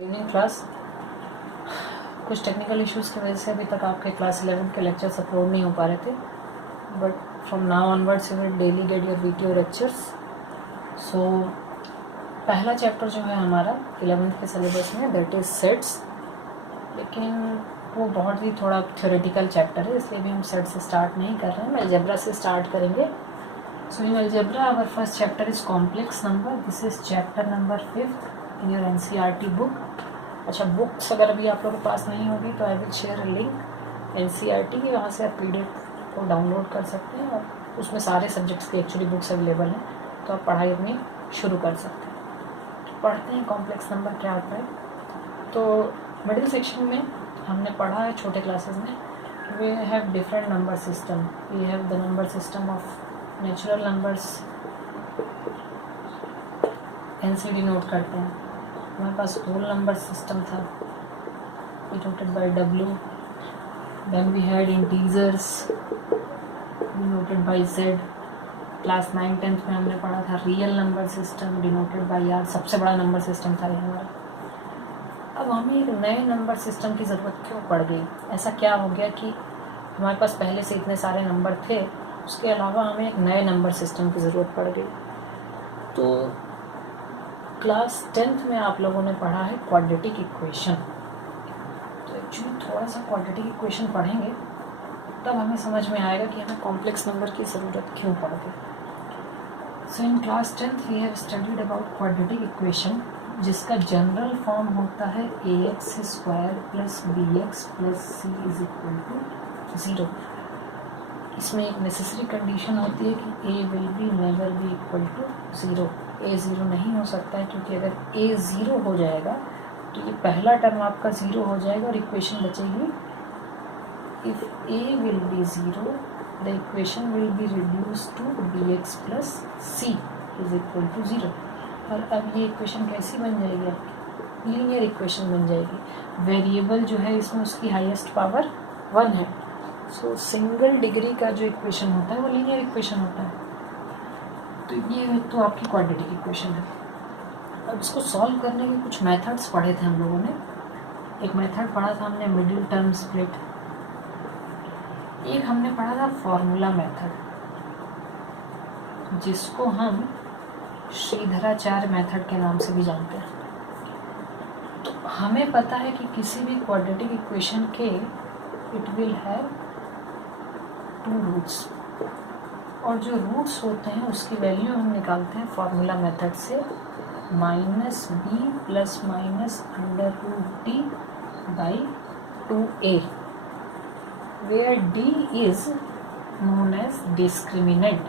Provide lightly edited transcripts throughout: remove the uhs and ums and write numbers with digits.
Evening class कुछ technical issues की वजह से अभी तक आपके क्लास 11 के लेक्चर्स अपलोड नहीं हो पा रहे थे, but from now onwards you will daily get your video lectures. So पहला चैप्टर जो है हमारा 11th के सिलेबस में दैट इज़ सेट्स, लेकिन वो बहुत ही थोड़ा थ्योरेटिकल चैप्टर है, इसलिए भी हम सेट से स्टार्ट नहीं कर रहे हैं, अलजेब्रा से स्टार्ट करेंगे। So in algebra our first chapter is complex number. This is chapter number 5 in your NCERT book. अच्छा, बुक्स अगर अभी आप लोगों के पास नहीं होगी तो I will share link NCERT की, वहाँ से आप PDF को डाउनलोड कर सकते हैं और उसमें सारे सब्जेक्ट्स की एक्चुअली बुक्स अवेलेबल हैं, तो आप पढ़ाई अपनी शुरू कर सकते हैं। पढ़ते हैं कॉम्प्लेक्स नंबर क्या होता है। तो मिडिल सेक्शन में हमने पढ़ा है छोटे क्लासेस में, we have different number system. We have the number system of natural numbers, NCD note करते हैं। हमारे पास होल नंबर सिस्टम था denoted by W, then we had integers denoted by Z। Class 9-10 में हमने पढ़ा था real number system denoted by R, सबसे बड़ा नंबर सिस्टम था ये हमारा। अब हमें एक नए नंबर सिस्टम की ज़रूरत क्यों पड़ गई? ऐसा क्या हो गया कि हमारे पास पहले से इतने सारे नंबर थे, उसके अलावा हमें एक नए नंबर सिस्टम की ज़रूरत पड़ गई। तो क्लास 10th में आप लोगों ने पढ़ा है क्वाड्रेटिक इक्वेशन। तो एक्चुअली थोड़ा सा क्वाड्रेटिक इक्वेशन पढ़ेंगे तब हमें समझ में आएगा कि हमें कॉम्प्लेक्स नंबर की ज़रूरत क्यों पड़ गई। So in class 10th we have studied about quadratic equation, जिसका जनरल फॉर्म होता है ax² + bx + c = 0। इसमें एक नेसेसरी कंडीशन होती है कि a will be never be equal to 0। a 0 नहीं हो सकता है, क्योंकि अगर a 0 हो जाएगा तो ये पहला टर्म आपका 0 हो जाएगा और इक्वेशन बचेगी if a will be 0 the equation will be reduce to bx + c = 0। और अब ये इक्वेशन कैसी बन जाएगी आपकी? लीनियर इक्वेशन बन जाएगी। वेरिएबल जो है इसमें उसकी हाईएस्ट पावर 1 है। सो सिंगल डिग्री का जो इक्वेशन होता है वो लीनियर इक्वेशन होता है। तो ये तो आपकी क्वाड्रेटिक इक्वेशन है। अब इसको सॉल्व करने के कुछ मेथड्स पढ़े थे हम लोगों ने। एक मेथड पढ़ा था हमने मिडिल टर्म स्प्लिट, एक हमने पढ़ा था फॉर्मूला मेथड, जिसको हम श्रीधराचार्य मेथड के नाम से भी जानते हैं। तो हमें पता है कि किसी भी क्वाड्रेटिक इक्वेशन के इट विल हैव 2 रूट्स, और जो रूट्स होते हैं उसकी वैल्यू हम निकालते हैं फॉर्मूला मेथड से -b ± √t/2a, where d is known as discriminant.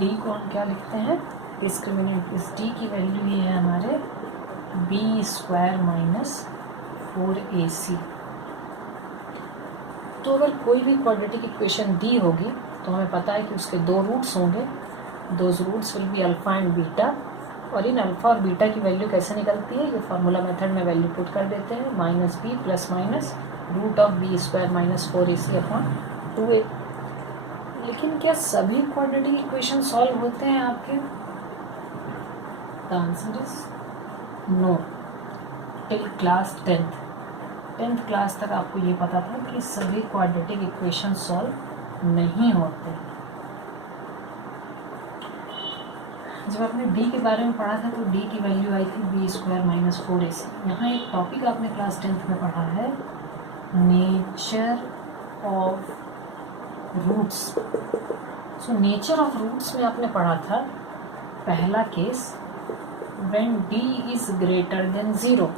d को हम क्या लिखते हैं? डिस्क्रिमिनेंट। इस d की वैल्यू ये है हमारे b² - 4ac। तो अगर कोई भी क्वाड्रेटिक इक्वेशन दी होगी तो हमें पता है कि उसके 2 रूट्स होंगे। Those roots will be alpha and beta, और इन अल्फ़ा और बीटा की वैल्यू कैसे निकलती है? ये फार्मूला मेथड में वैल्यू पुट कर देते हैं -b ± √b² - 4ac/2a। लेकिन क्या सभी क्वाड्रेटिक इक्वेशन सॉल्व होते हैं आपके? The answer is no. Till class 10th class तक आपको ये पता था कि सभी क्वाड्रेटिक इक्वेशन सॉल्व नहीं होते। जब आपने d के बारे में पढ़ा था तो d की वैल्यू आई थी b² - 4ac। यहाँ एक टॉपिक आपने क्लास 10th में पढ़ा है, nature of roots. So nature of roots में आपने पढ़ा था पहला case, when d is greater than 0,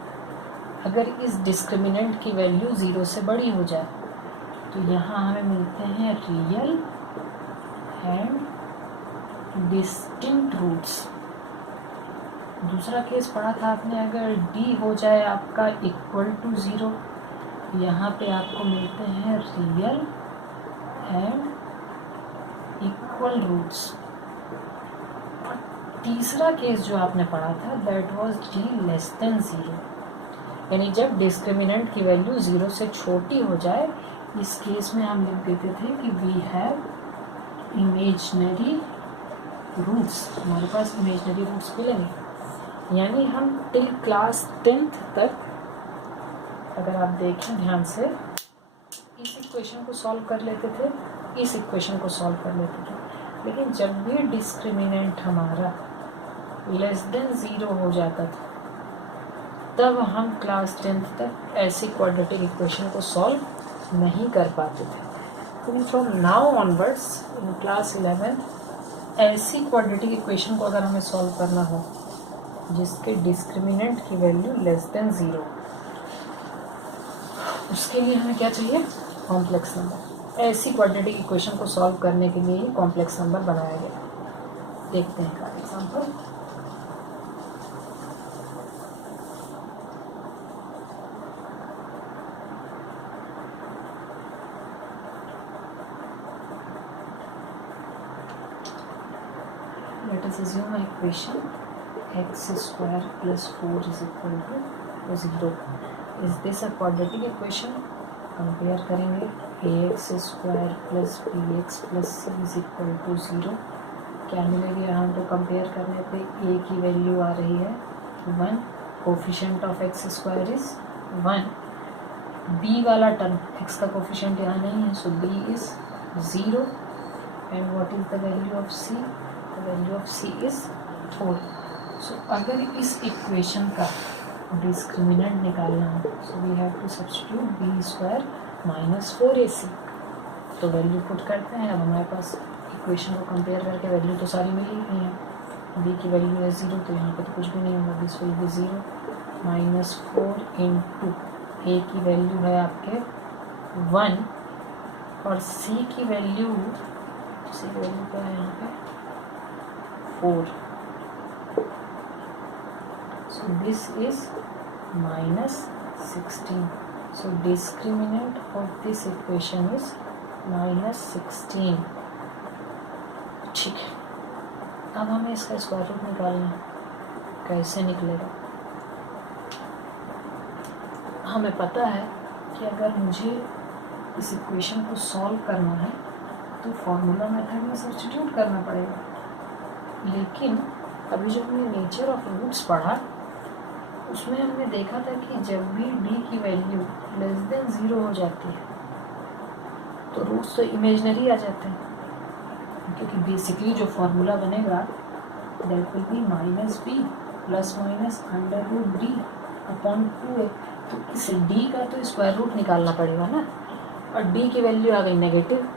अगर इस डिस्क्रिमिनेंट की वैल्यू 0 से बड़ी हो जाए तो यहाँ हमें मिलते हैं रियल एंड डिस्टिंक्ट रूट्स। दूसरा केस पढ़ा था आपने, अगर d हो जाए आपका इक्वल टू 0, यहाँ पे आपको मिलते हैं रियल एंड इक्वल रूट्स। और तीसरा केस जो आपने पढ़ा था दैट वाज d <0, यानी जब डिस्क्रिमिनेंट की वैल्यू 0 से छोटी हो जाए, इस केस में हम लिख देते थे कि वी हैव इमेजिनरी रूट्स। हमारे पास इमेजिनरी रूट्स मिलेंगे। यानी हम टिल क्लास 10th तक अगर आप देखें ध्यान से इस इक्वेशन को सॉल्व कर लेते थे, इस इक्वेशन को सॉल्व कर लेते थे, लेकिन जब भी डिस्क्रिमिनेंट हमारा लेस देन 0 हो जाता था तब हम क्लास 10th तक ऐसी क्वाड्रेटिक इक्वेशन को सॉल्व नहीं कर पाते थे। लेकिन from now onwards in class 11 ऐसी क्वाड्रेटिक इक्वेशन को अगर हमें सॉल्व करना हो जिसके डिस्क्रिमिनेंट की वैल्यू लेस देन 0, उसके लिए हमें क्या चाहिए? Complex number. ऐसी क्वाड्रेटिक इक्वेशन को सॉल्व करने के लिए ही कॉम्प्लेक्स नंबर बनाया गया। देखते हैं का example. Let us assume an equation x square plus 4 is equal to 0. Is this a quadratic equation? Compare करेंगे ax square plus bx plus c is equal to 0। क्या मिलेगा यहाँ तो कंपेयर करने पे a की वैल्यू आ रही है 1, coefficient of x square is 1, b वाला टर्म x का कोफिशिएंट यहाँ नहीं है so b is 0 and what is the value of c? The value of c is 4। So अगर इस इक्वेशन का डिस्क्रिमिनेंट निकालना हो so we have to substitute B square minus 4ac। तो वैल्यू पुट करते हैं। अब हमारे पास इक्वेशन को कंपेयर करके वैल्यू तो सारी मिल ही गई है। बी की वैल्यू है 0 तो यहाँ पे तो कुछ भी नहीं होगा, this will be 0 minus 4 into A की वैल्यू है आपके 1 और सी की वैल्यू क्या है यहाँ पे 4। So this is minus 16. So discriminant of this equation is minus 16. ठीक है, अब हमें इसका स्क्वायर रूट निकालना है। कैसे निकलेगा? हमें पता है कि अगर मुझे इस इक्वेशन को सॉल्व करना है तो फॉर्मूला मेथड में सब्स्टिट्यूट करना पड़ेगा। लेकिन अभी जब हमने नेचर ऑफ रूट्स पढ़ा उसमें हमने देखा था कि जब भी d की वैल्यू लेस देन 0 हो जाती है तो रूट्स तो इमेजनरी आ जाते हैं, क्योंकि बेसिकली जो फॉर्मूला बनेगा that will be minus B plus minus under root D upon 2a। तो इस d का तो स्क्वायर रूट निकालना पड़ेगा ना, और d की वैल्यू आ गई नेगेटिव,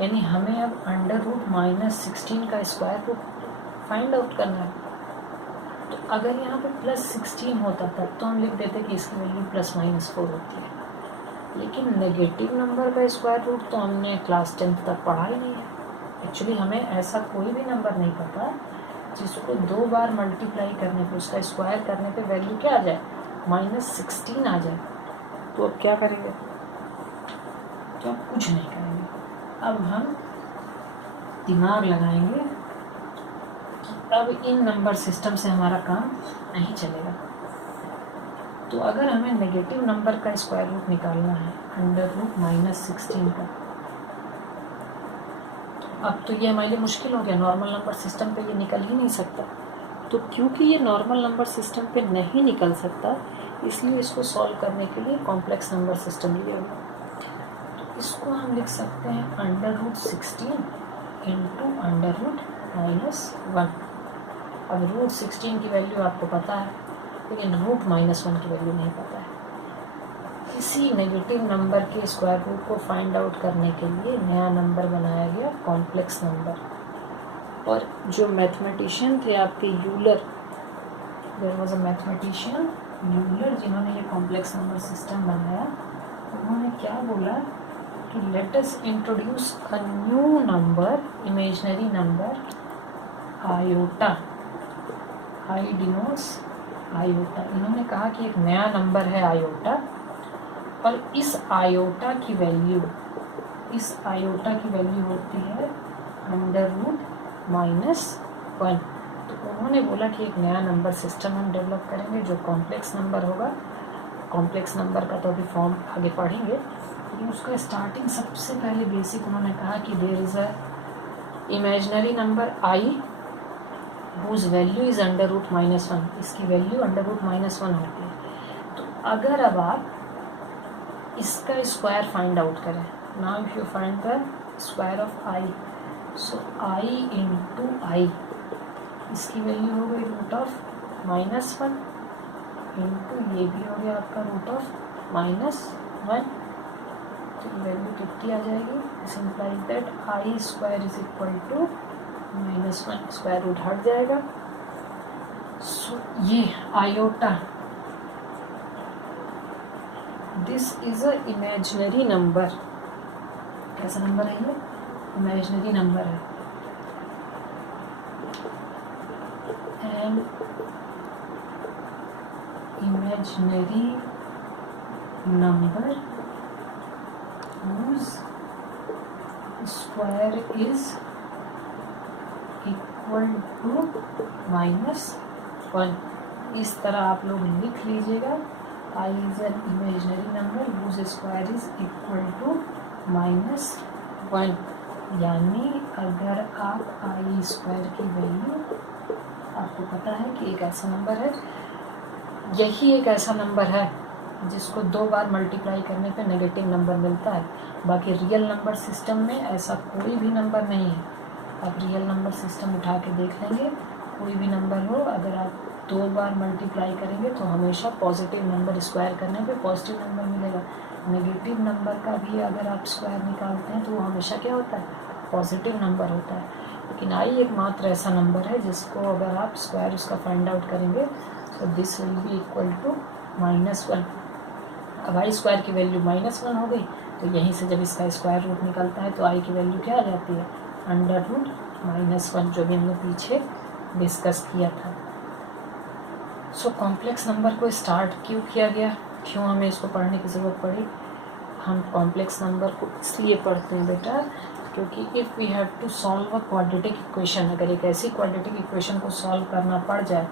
यानी हमें अब अंडर रूट माइनस 16 का स्क्वायर रूट फाइंड आउट करना है। तो अगर यहाँ पे प्लस 16 होता तब तो हम लिख देते कि इसकी वैल्यू प्लस माइनस 4 होती है, लेकिन नेगेटिव नंबर का स्क्वायर रूट तो हमने क्लास 10th तक पढ़ा ही नहीं है। एक्चुअली हमें ऐसा कोई भी नंबर नहीं पता जिसको 2 बार मल्टीप्लाई करने पे उसका स्क्वायर करने पे वैल्यू क्या आ जाए माइनस 16 आ जाए। तो अब क्या करेंगे? तो अब कुछ नहीं करेंगे, अब हम दिमाग लगाएंगे कि अब इन नंबर सिस्टम से हमारा काम नहीं चलेगा। तो अगर हमें नेगेटिव नंबर का स्क्वायर रूट निकालना है अंडर रूट माइनस 16 का, अब तो ये हमारे लिए मुश्किल हो गया। नॉर्मल नंबर सिस्टम पे ये निकल ही नहीं सकता। तो क्योंकि ये नॉर्मल नंबर सिस्टम पे नहीं निकल सकता इसलिए इसको सॉल्व करने के लिए कॉम्प्लेक्स नंबर सिस्टम लिया हुआ। तो इसको हम लिख सकते हैं under root 16 into under root minus 1। अब रूट 16 की वैल्यू आपको पता है, लेकिन रूट माइनस 1 की वैल्यू नहीं पता है। इसी नेगेटिव नंबर के स्क्वायर रूट को फाइंड आउट करने के लिए नया नंबर बनाया गया कॉम्प्लेक्स नंबर। और जो मैथमेटिशियन थे आपके Euler, there was a mathematician Euler जिन्होंने ये कॉम्प्लेक्स नंबर सिस्टम बनाया, उन्होंने क्या बोला कि let us introduce a new number, imaginary number iota. I denotes iota. इन्होंने कहा कि एक नया नंबर है आयोटा, और इस आयोटा की वैल्यू होती है अंडर रूट माइनस 1। तो उन्होंने बोला कि एक नया नंबर सिस्टम हम डेवलप करेंगे जो कॉम्प्लेक्स नंबर होगा। कॉम्प्लेक्स नंबर का तो अभी फॉर्म आगे पढ़ेंगे, लेकिन उसका स्टार्टिंग सबसे पहले बेसिक उन्होंने कहा कि there is a imaginary number I whose value is under root -1, इसकी वैल्यू अंडर रूट -1 होती है। तो अगर अब आप इसका स्क्वायर फाइंड आउट करें, now if you find the square of I, so I into I, इसकी वैल्यू हो गई रूट ऑफ -1 इंटू ये भी हो गया आपका रूट ऑफ -1, तो वैल्यू कितनी आ जाएगी? This implies that I square is equal to -1, square root हट जाएगा। सो ये iota, this is a imaginary number. कैसा नंबर है ये? इमेजिनरी नंबर है। An imaginary number whose square is equal to -1। इस तरह आप लोग लिख लीजिएगा, I is an imaginary number whose square is equal to -1। यानी अगर आप I स्क्वायर की वैल्यू, आपको पता है कि एक ऐसा नंबर है, यही एक ऐसा नंबर है जिसको 2 बार मल्टीप्लाई करने पे नेगेटिव नंबर मिलता है। बाकी रियल नंबर सिस्टम में ऐसा कोई भी नंबर नहीं है। आप रियल नंबर सिस्टम उठा के देख लेंगे, कोई भी नंबर हो, अगर आप 2 बार मल्टीप्लाई करेंगे तो हमेशा पॉजिटिव नंबर स्क्वायर करने पे पॉजिटिव नंबर मिलेगा। नेगेटिव नंबर का भी अगर आप स्क्वायर निकालते हैं तो वो हमेशा क्या होता है? पॉजिटिव नंबर होता है। लेकिन आई एकमात्र ऐसा नंबर है जिसको अगर आप स्क्वायर उसका फाइंड आउट करेंगे तो this will be equal to -1। अब आई स्क्वायर की वैल्यू -1 हो गई, तो यहीं से जब इसका स्क्वायर रूट निकलता है तो आई की वैल्यू क्या आ जाती है? अंडर रूट -1, जो भी हमने पीछे डिस्कस किया था। सो कॉम्प्लेक्स नंबर को स्टार्ट क्यों किया गया, क्यों हमें इसको पढ़ने की ज़रूरत पड़ी? हम कॉम्प्लेक्स नंबर को इसलिए पढ़ते हैं बेटा क्योंकि if we have to solve a quadratic equation, अगर एक ऐसी क्वाड्रेटिक इक्वेशन को सॉल्व करना पड़ जाए,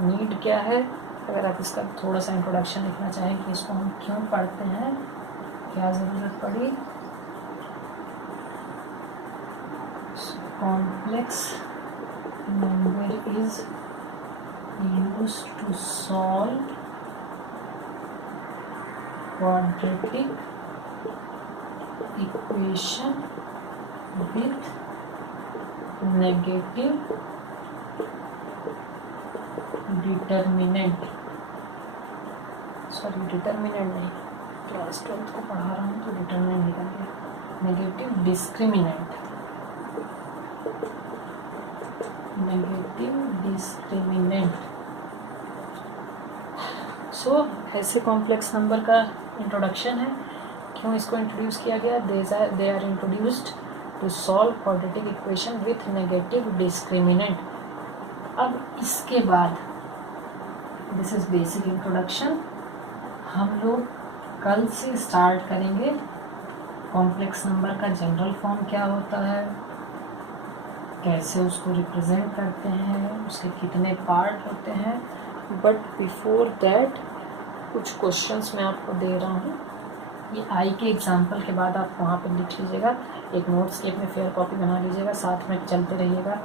नीड क्या है? अगर आप इसका थोड़ा सा इंट्रोडक्शन लिखना चाहें कि इसको हम क्यों पढ़ते हैं, क्या ज़रूरत पड़ी? Complex number is used to solve quadratic equation with negative determinant, sorry determinant नहीं, क्लास 12th को पढ़ा रहा हूँ तो डिटर्मिनेंट निकल गया, negative discriminant, negative discriminant. So ऐसे कॉम्प्लेक्स नंबर का इंट्रोडक्शन है, क्यों इसको इंट्रोड्यूस किया गया? They are introduced to solve quadratic equation with negative discriminant. अब इसके बाद, दिस इज बेसिक इंट्रोडक्शन, हम लोग कल से स्टार्ट करेंगे कॉम्प्लेक्स नंबर का जनरल फॉर्म क्या होता है, कैसे उसको रिप्रेजेंट करते हैं, उसके कितने पार्ट होते हैं। बट बिफोर दैट कुछ क्वेश्चंस मैं आपको दे रहा हूँ, ये आई के एग्जाम्पल के बाद आप वहाँ पे लिख लीजिएगा, एक नोट्स की अपने फेयर कॉपी बना लीजिएगा, साथ में चलते रहिएगा,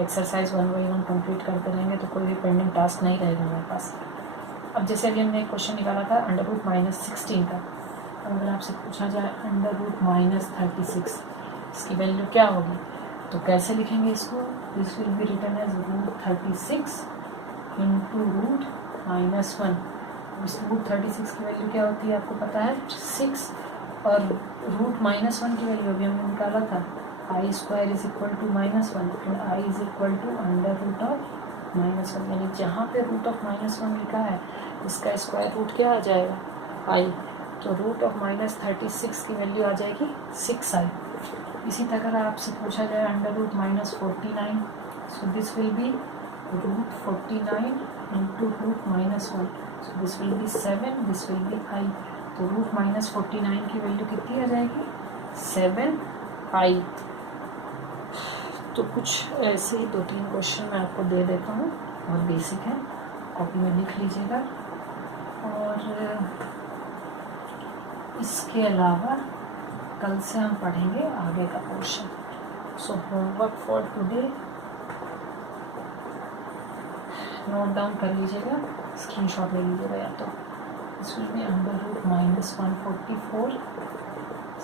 एक्सरसाइज 1 बाई 1 कंप्लीट करते रहेंगे तो कोई भी पेंडिंग टास्क नहीं रहेगा मेरे पास। अब जैसे अभी हमने एक क्वेश्चन निकाला था अंडर रूट -16 का, अगर आपसे पूछा जाए अंडर रूट -36, इसकी वैल्यू क्या होगी, तो कैसे लिखेंगे इसको? This will be written as root 36 into root -1। इस रूट 36 की वैल्यू क्या होती है आपको पता है? 6, और रूट -1 की वैल्यू अभी हमने निकाला था, I square is equal to -1 and I is equal to under root of -1, यानी जहाँ पे रूट ऑफ -1 लिखा है इसका स्क्वायर रूट क्या आ जाएगा? आई। तो रूट ऑफ -36 की वैल्यू आ जाएगी 6i। इसी तरह आपसे पूछा जाए under root -49, so this will be root 49 into root -1, so this will be 7, this will be i। तो रूट -49 की वैल्यू कितनी आ जाएगी? 7i। तो कुछ ऐसे ही 2-3 क्वेश्चन मैं आपको दे देता हूँ, और बेसिक है, कॉपी में लिख लीजिएगा। और इसके अलावा कल से हम पढ़ेंगे आगे का portion. So homework for today, note down कर लीजिएगा, स्क्रीनशॉट ले लीजिएगा या तो। This will be under root minus 144,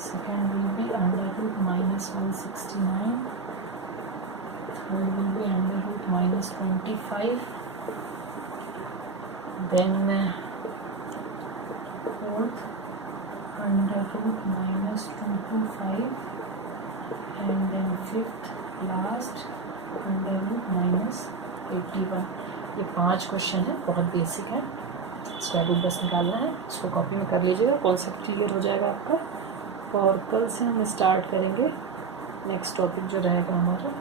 second will be under root minus 169, third will be under root minus 25, then fourth under root minus 225, and then fifth last under root minus 81। ये 5 question है, बहुत basic है। Square root बस निकालना है, इसको copy में कर लीजिएगा, कॉन्सेप्ट क्लियर हो जाएगा आपका। और कल से हम स्टार्ट करेंगे नेक्स्ट टॉपिक जो रहेगा हमारा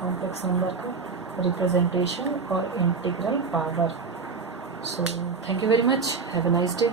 कॉम्प्लेक्स नंबर का रिप्रेजेंटेशन और integral power. So thank you very much. Have a nice day.